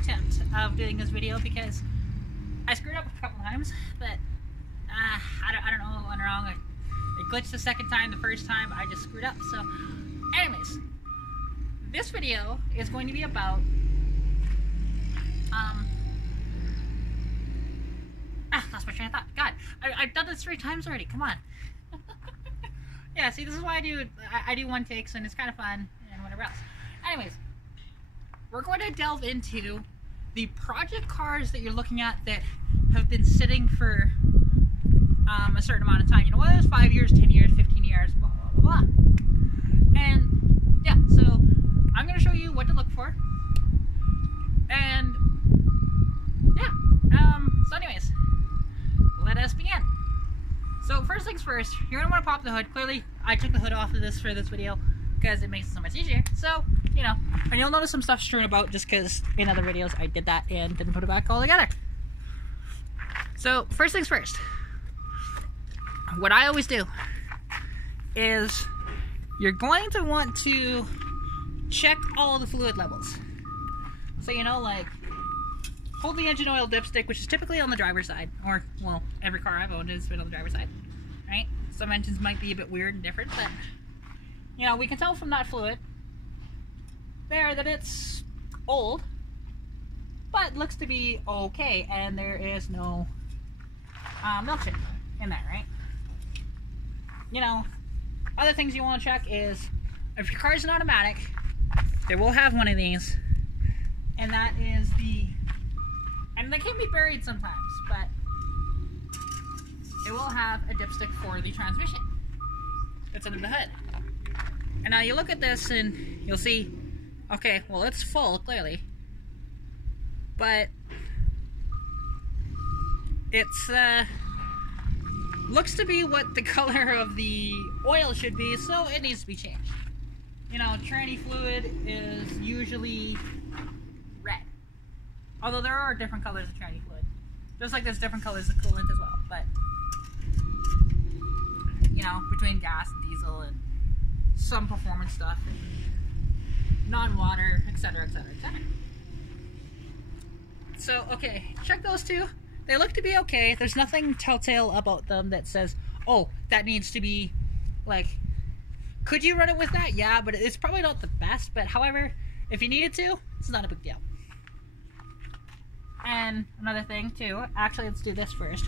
attempt of doing this video because I screwed up a couple times, but I don't know what went wrong. It glitched the second time. The first time I just screwed up. So anyways, this video is going to be about lost my train of thought. God, I've done this 3 times already. Come on. Yeah, see, this is why I do one takes, and it's kind of fun and whatever else. Anyways, we're going to delve into the project cars that you're looking at that have been sitting for a certain amount of time. You know, whether it's 5 years, 10 years, 15 years, blah, blah, blah, blah. And yeah, so I'm going to show you what to look for. And yeah, so anyways, let us begin. So first things first, you're going to want to pop the hood. Clearly, I took the hood off of this for this video because it makes it so much easier. So, you know, and you'll notice some stuff strewn about just because in other videos I did that and didn't put it back all together. So first things first, what I always do is you're going to want to check all the fluid levels. So, you know, like, hold the engine oil dipstick, which is typically on the driver's side, or, well, every car I've owned has been on the driver's side, right? Some engines might be a bit weird and different, but, you know, we can tell from that fluid there that it's old, but looks to be okay, and there is no milkshake in there, right? You know, other things you want to check is, if your car is an automatic, they will have one of these, and that is and they can be buried sometimes, but it will have a dipstick for the transmission that's under the hood. And now you look at this and you'll see, okay, well, it's full, clearly, but it's looks to be what the color of the oil should be, so it needs to be changed. You know, tranny fluid is usually red. Although there are different colors of tranny fluid. Just like there's different colors of coolant as well. But, you know, between gas and diesel and some performance stuff and non-water, etc., etc., etc. So, okay, check those two. They look to be okay. There's nothing telltale about them that says, oh, that needs to be, like, could you run it with that? Yeah, but it's probably not the best. But however, if you needed to, it's not a big deal. And another thing too, actually let's do this first,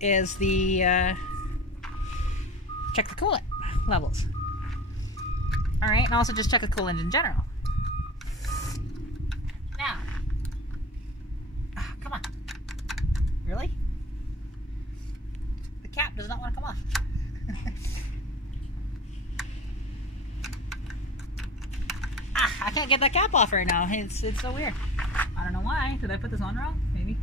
is the check the coolant levels. Alright, and also just check the coolant in general. Now, come on. Really? The cap does not want to come off. I can't get that cap off right now. It's so weird. I don't know why. Did I put this on wrong? Maybe.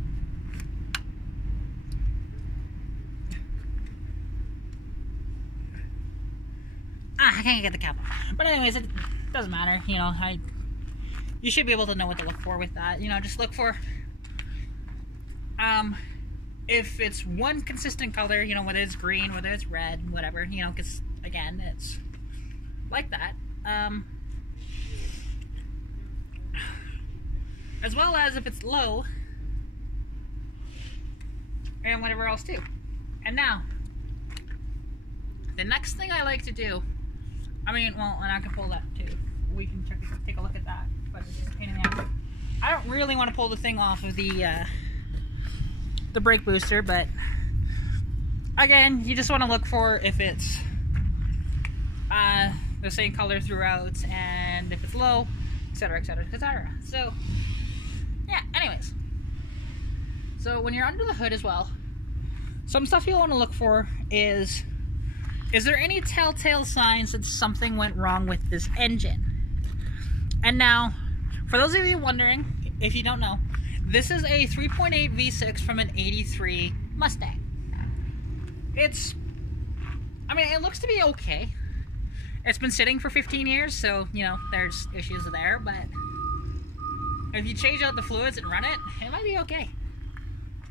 I can't get the cap off. But anyways, it doesn't matter. You know, you should be able to know what to look for with that. You know, just look for if it's one consistent color, you know, whether it's green, whether it's red, whatever, you know, because again, it's like that. As well as if it's low, and whatever else too. And now, the next thing I like to do, I mean, well, and I can pull that too. We can take a look at that, but it's just a pain in the ass. I don't really want to pull the thing off of the brake booster, but again, you just want to look for if it's the same color throughout, and if it's low, etc., etc., etc. So, yeah, anyways. So when you're under the hood as well, some stuff you'll want to look for is there any telltale signs that something went wrong with this engine? And now, for those of you wondering, if you don't know, this is a 3.8 V6 from an 83 Mustang. I mean, it looks to be okay. It's been sitting for 15 years, so, you know, there's issues there, but if you change out the fluids and run it, it might be okay.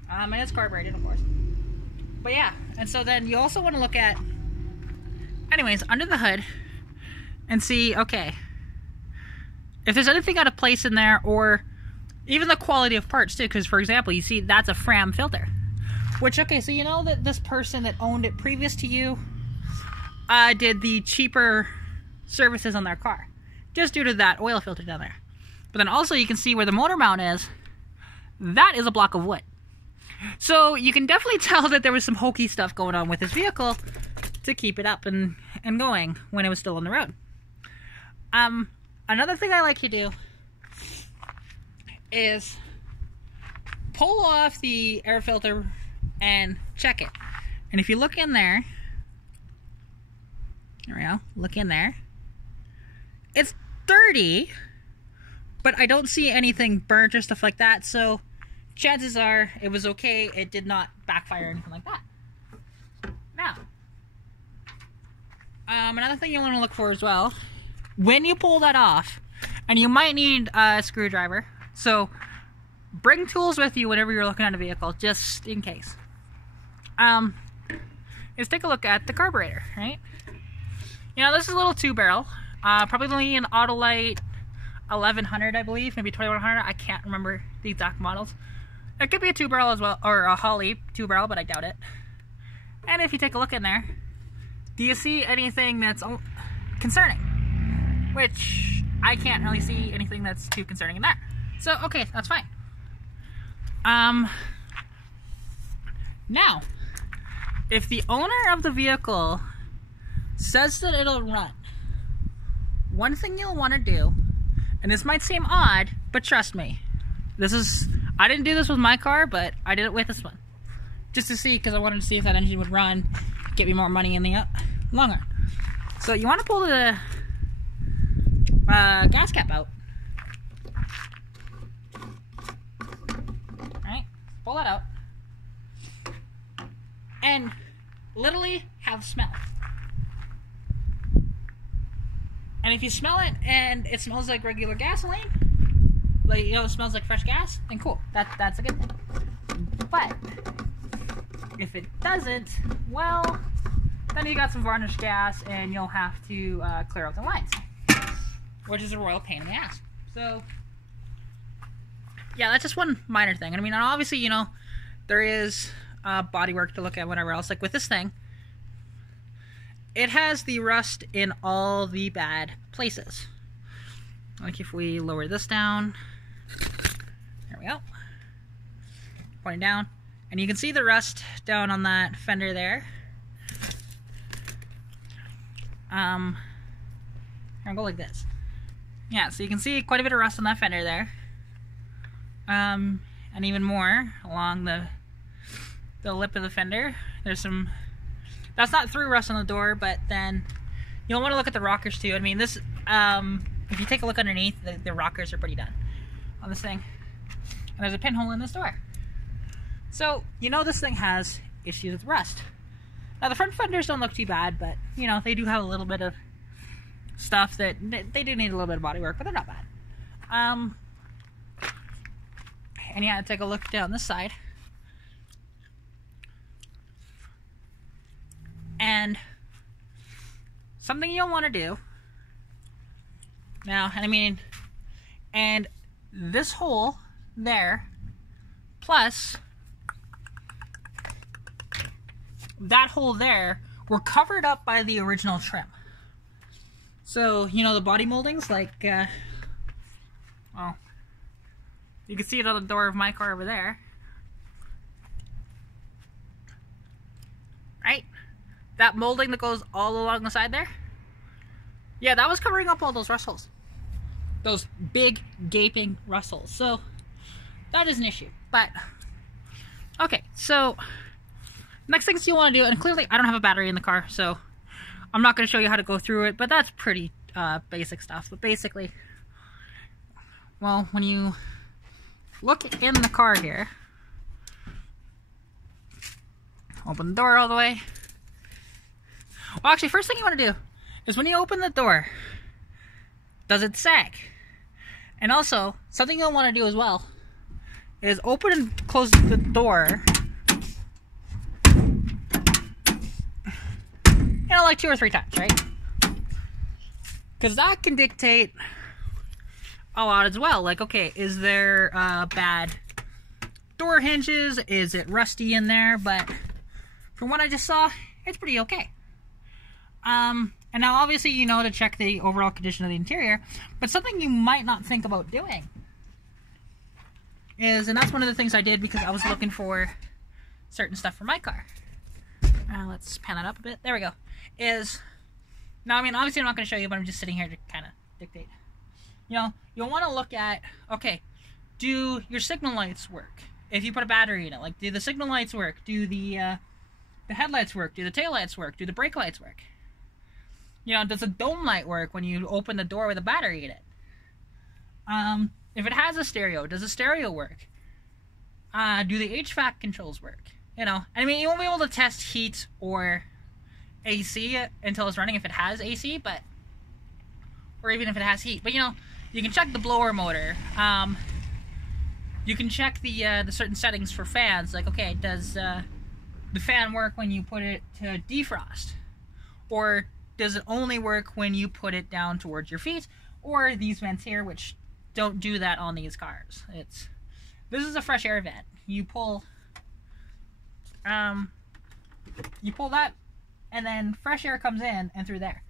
And it's carbureted, of course. But yeah, and so then you also want to look at, anyways, under the hood, and see, okay, if there's anything out of place in there, or Even the quality of parts too, because for example, you see that's a Fram filter. Which, okay, so you know that this person that owned it previous to you did the cheaper services on their car. Just due to that oil filter down there. But then also you can see where the motor mount is. That is a block of wood. So you can definitely tell that there was some hokey stuff going on with this vehicle to keep it up and going when it was still on the road. Another thing I like to do is pull off the air filter and check it. And if you look in there, there we go, look in there. It's dirty, but I don't see anything burnt or stuff like that, so chances are it was okay. It did not backfire or anything like that. Now, another thing you want to look for as well, when you pull that off, and you might need a screwdriver, so bring tools with you whenever you're looking at a vehicle, just in case. Is take a look at the carburetor, right? You know, this is a little 2-barrel, probably an Autolite 1100, I believe, maybe 2100. I can't remember the exact models. It could be a 2-barrel as well, or a Holley 2-barrel, but I doubt it. And if you take a look in there, do you see anything that's concerning? Which I can't really see anything that's too concerning in that. So, okay, that's fine. Now, if the owner of the vehicle says that it'll run, one thing you'll want to do, and this might seem odd, but trust me, I didn't do this with my car, but I did it with this one. Just to see, because I wanted to see if that engine would run, get me more money in the long run. So you want to pull the gas cap out. Right? Pull that out. And literally have a smell. And if you smell it and it smells like regular gasoline, like, you know, it smells like fresh gas, then cool. That's a good thing. But if it doesn't, well, then you got some varnished gas and you'll have to clear out the lines, which is a royal pain in the ass. So yeah, that's just one minor thing. I mean, obviously, you know, there is body work to look at, whatever else. Like with this thing, it has the rust in all the bad places. Like if we lower this down, there we go, pointing down, and you can see the rust down on that fender there. I'll go like this. Yeah, so you can see quite a bit of rust on that fender there. And even more along the lip of the fender. There's some, that's not through rust on the door, but then you'll want to look at the rockers too. I mean, this, if you take a look underneath, the rockers are pretty done on this thing. And there's a pinhole in this door. So, you know this thing has issues with rust. Now, the front fenders don't look too bad, but, you know, they do have a little bit of stuff that, they do need a little bit of body work, but they're not bad. And yeah, take a look down this side. And something you'll want to do now, and I mean, and this hole there, plus that hole there, were covered up by the original trim. So, you know, the body moldings, like, well, you can see it on the door of my car over there. Right? That molding that goes all along the side there? Yeah, that was covering up all those rust holes. Those big, gaping rust holes. So, that is an issue. But, okay, so, next things you want to do, and clearly I don't have a battery in the car, so I'm not going to show you how to go through it, but that's pretty basic stuff. But basically, well, when you look in the car here, open the door all the way. Well, actually, first thing you want to do is when you open the door, does it sag? And also, something you'll want to do as well is open and close the door, you know, like 2 or 3 times, right? Because that can dictate a lot as well. Like, okay, is there bad door hinges? Is it rusty in there? But from what I just saw, it's pretty okay. And now obviously you know to check the overall condition of the interior, but something you might not think about doing is, and that's one of the things I did because I was looking for certain stuff for my car. Let's pan that up a bit. There we go. Now, I mean, obviously I'm not going to show you, but I'm just sitting here to kind of dictate. You know, you'll want to look at, okay, do your signal lights work? If you put a battery in it, like, do the signal lights work? Do the headlights work? Do the taillights work? Do the brake lights work? You know, does the dome light work when you open the door with a battery in it? If it has a stereo, does the stereo work? Do the HVAC controls work? You know, I mean, you won't be able to test heat or AC until it's running if it has AC, but, or even if it has heat. But, you know, you can check the blower motor. You can check the certain settings for fans. Like, okay, does the fan work when you put it to defrost? Or does it only work when you put it down towards your feet? Or these vents here, which don't do that on these cars. This is a fresh air vent. You pull that, and then fresh air comes in and through there.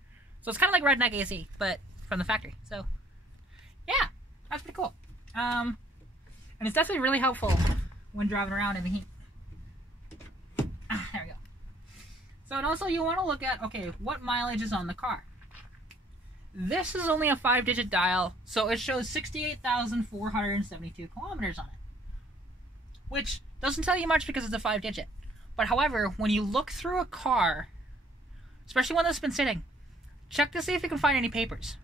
So it's kind of like redneck AC, but from the factory. So yeah, that's pretty cool. And it's definitely really helpful when driving around in the heat. There we go. So, and also you want to look at, okay, what mileage is on the car. This is only a 5-digit dial, so it shows 68,472 kilometers on it. Which doesn't tell you much because it's a 5-digit. But however, when you look through a car, especially one that's been sitting, check to see if you can find any papers.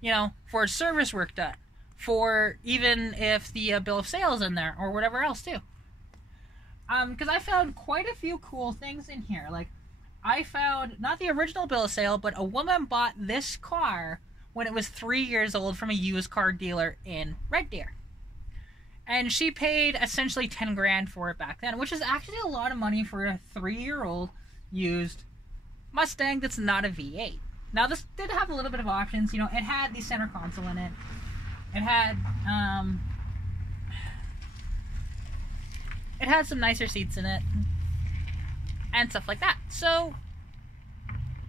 You know, for service work done. For even if the bill of sale is in there, or whatever else too. Because I found quite a few cool things in here. Like, I found, not the original bill of sale, but a woman bought this car when it was 3 years old from a used car dealer in Red Deer. And she paid essentially 10 grand for it back then, which is actually a lot of money for a 3-year-old used Mustang that's not a V8. Now, this did have a little bit of options. You know, it had the center console in it. It had some nicer seats in it. And stuff like that. So,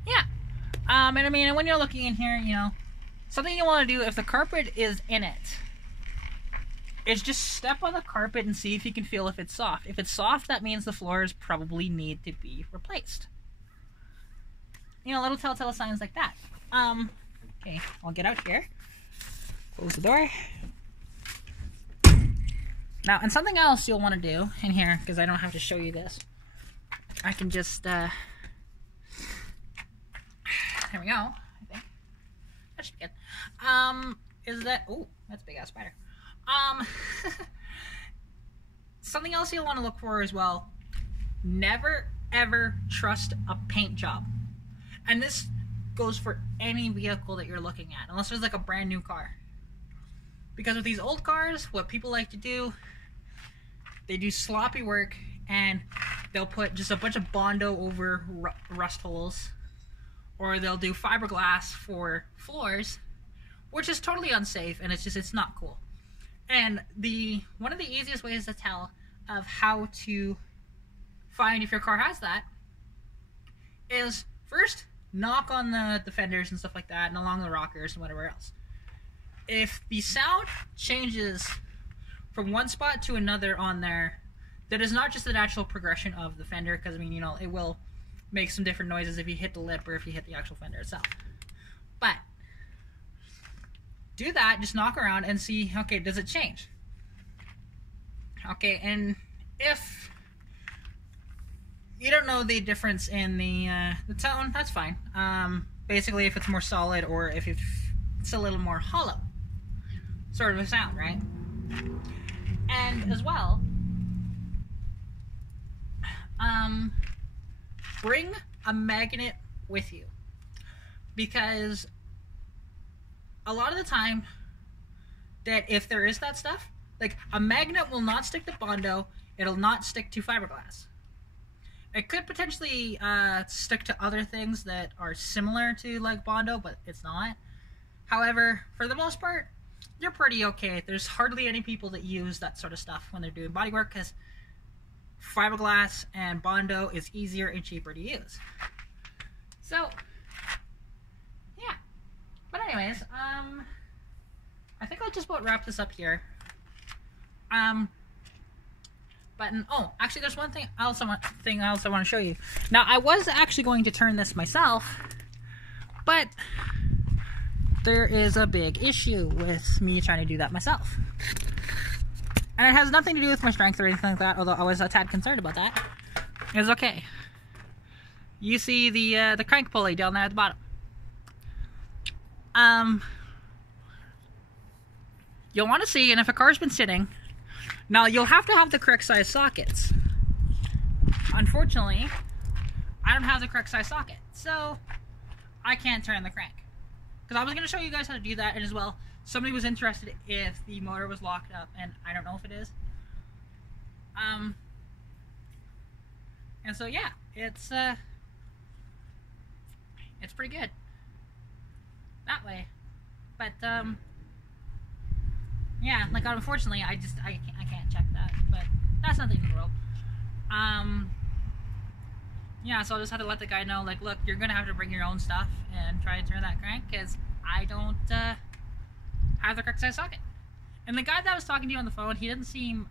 yeah. And I mean, when you're looking in here, you know, something you want to do if the carpet is in it is just step on the carpet and see if you can feel if it's soft. If it's soft, that means the floors probably need to be replaced. You know, little telltale signs like that. Okay, I'll get out here. Close the door. Now, and something else you'll want to do in here, because I don't have to show you this. I can just, there we go, I think. That should be good. Is that, oh, that's a big ass spider. Something else you'll want to look for as well. Never, ever trust a paint job. And this goes for any vehicle that you're looking at, unless there's like a brand new car. Because with these old cars, what people like to do, they do sloppy work and they'll put just a bunch of Bondo over rust holes, or they'll do fiberglass for floors, which is totally unsafe, and it's not cool. And one of the easiest ways to tell of how to find if your car has that is first knock on the fenders and stuff like that, and along the rockers and whatever else. If the sound changes from one spot to another on there, that is not just the natural progression of the fender, because, I mean, you know, it will make some different noises if you hit the lip or if you hit the actual fender itself. But do that, just knock around and see, okay, does it change? Okay, and if you don't know the difference in the tone, that's fine. Basically, if it's more solid or if it's a little more hollow sort of a sound, right? And as well, bring a magnet with you, because a lot of the time that if there is that stuff, like a magnet will not stick to Bondo, it'll not stick to fiberglass. It could potentially stick to other things that are similar to like Bondo, but it's not. However, for the most part, you're pretty okay. There's hardly any people that use that sort of stuff when they're doing bodywork because fiberglass and Bondo is easier and cheaper to use. So, yeah. But anyways, I think I'll just about wrap this up here. Oh, actually, there's one thing else I want to show you. Now, I was actually going to turn this myself, but there is a big issue with me trying to do that myself. And it has nothing to do with my strength or anything like that, although I was a tad concerned about that. It's okay. You see the crank pulley down there at the bottom. You'll want to see, and if a car's been sitting, now you'll have to have the correct size sockets. Unfortunately, I don't have the correct size socket, so I can't turn the crank. Because I was going to show you guys how to do that, and as well, somebody was interested if the motor was locked up, and I don't know if it is. And so yeah, it's pretty good that way. But yeah, like unfortunately, I can't check that, but that's nothing in the world. Yeah, so I'll just have to let the guy know, like, look, you're gonna have to bring your own stuff and try to turn that crank because I don't have the correct size socket. And the guy that I was talking to on the phone, he didn't seem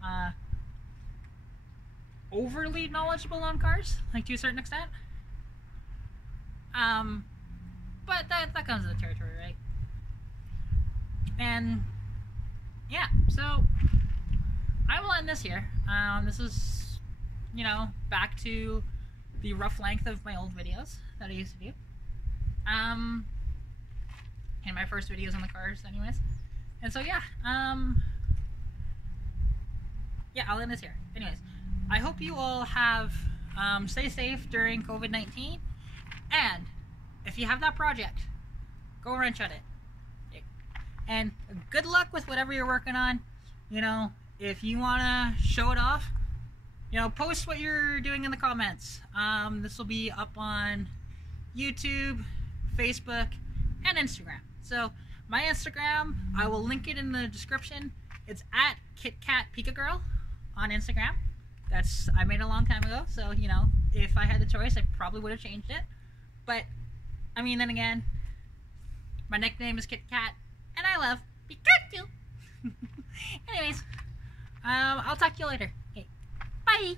overly knowledgeable on cars, like to a certain extent. But that comes with the territory, right? And yeah, so I will end this here. This is, you know, back to the rough length of my old videos that I used to do. And my first videos on the cars, anyways. And so yeah, yeah, I'll end this here. Anyways, I hope you all have stay safe during COVID-19, and if you have that project, go wrench at it. And good luck with whatever you're working on. You know, if you want to show it off, you know, post what you're doing in the comments. This will be up on YouTube, Facebook, and Instagram. So my Instagram, I will link it in the description. It's at KitKatPikaGirl on Instagram. I made it a long time ago, so you know, if I had the choice, I probably would have changed it. But I mean, then again, my nickname is KitKat, and I love Pikachu. Anyways, I'll talk to you later. Okay, bye.